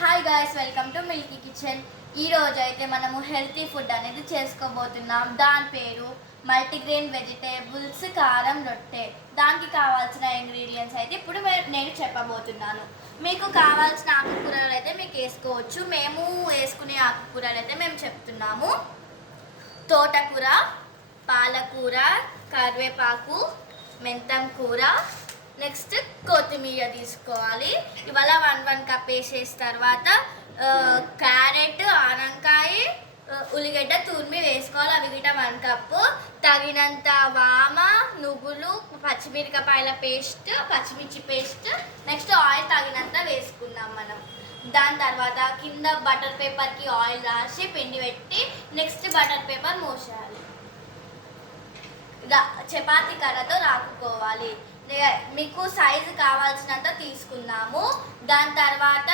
Hi guys, welcome to Milky kitchen. ఈ రోజు అయితే మనము హెల్తీ ఫుడ్ అనేది చేసుకోబోతున్నాం. దాని పేరు మల్టీగ్రెయిన్ వెజిటేబుల్స్ కారం రొట్టె. దానికి కావాల్సిన ఇంగ్రీడియంట్స్ అయితే ఇప్పుడు నేను చెప్పబోతున్నాను. మీకు కావాల్సిన ఆకుకూరలు అయితే మీకు వేసుకోవచ్చు. మేము వేసుకునే ఆకుకూరలు అయితే మేము చెప్తున్నాము. తోటకూర, పాలకూర, కరివేపాకు, మెంతం కూర, నెక్స్ట్ కొత్తిమీర తీసుకోవాలి. ఇవాళ 1 కప్ వేసేసిన తర్వాత క్యారెట్, ఆనకాయ, ఉల్లిగడ్డ తురిమి వేసుకోవాలి. అవి గిట్ట 1 కప్పు. తగినంత వామ, నువ్వులు, పచ్చిమిరపకాయల పేస్ట్, పచ్చిమిర్చి పేస్ట్, నెక్స్ట్ ఆయిల్ తగినంత వేసుకుందాం మనం. దాని తర్వాత కింద బటర్ పేపర్కి ఆయిల్ రాసి పిండి పెట్టి నెక్స్ట్ బటర్ పేపర్ మూసేయాలి. చపాతీ కర్రతో రాకుకోవాలి. మీకు సైజు కావాల్సినంత తీసుకుందాము. దాని తర్వాత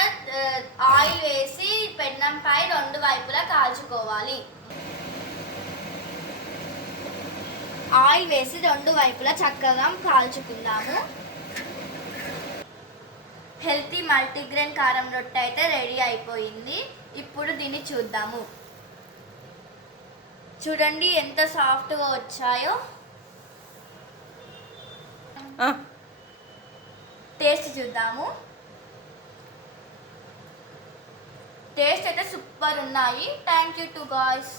ఆయిల్ వేసి పెన్నంపై 2 వైపులా కాల్చుకోవాలి. ఆయిల్ వేసి 2 వైపులా చక్కగా కాల్చుకుందాము. హెల్తీ మల్టీగ్రెయిన్ కారం రొట్టె అయితే రెడీ అయిపోయింది. ఇప్పుడు దీన్ని చూద్దాము. చూడండి ఎంత సాఫ్ట్గా వచ్చాయో. టేస్ట్ చూద్దాము. టేస్ట్ అయితే సూపర్ ఉన్నాయి. Thank you to guys.